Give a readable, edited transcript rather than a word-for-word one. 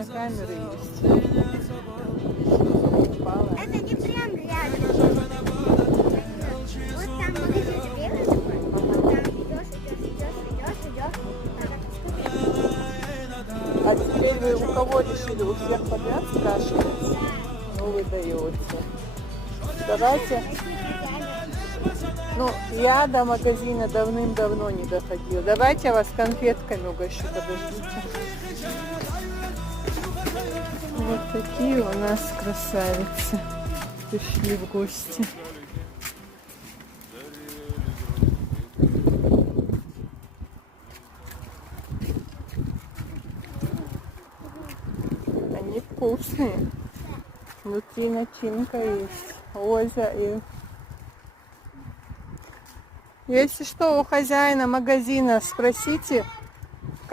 на камеры есть. Упала. Это не прям рядом. Вот там магазин белый такой. Там идешь. А теперь вы у кого решили? У всех подряд спрашивать? Ну вы даете. Давайте. Ну, я до магазина давным-давно не доходила. Давайте я вас конфетками угощу, подождите. Вот такие у нас красавицы пришли в гости. Они вкусные. Внутри начинка есть. Оза и... Если что, у хозяина магазина спросите,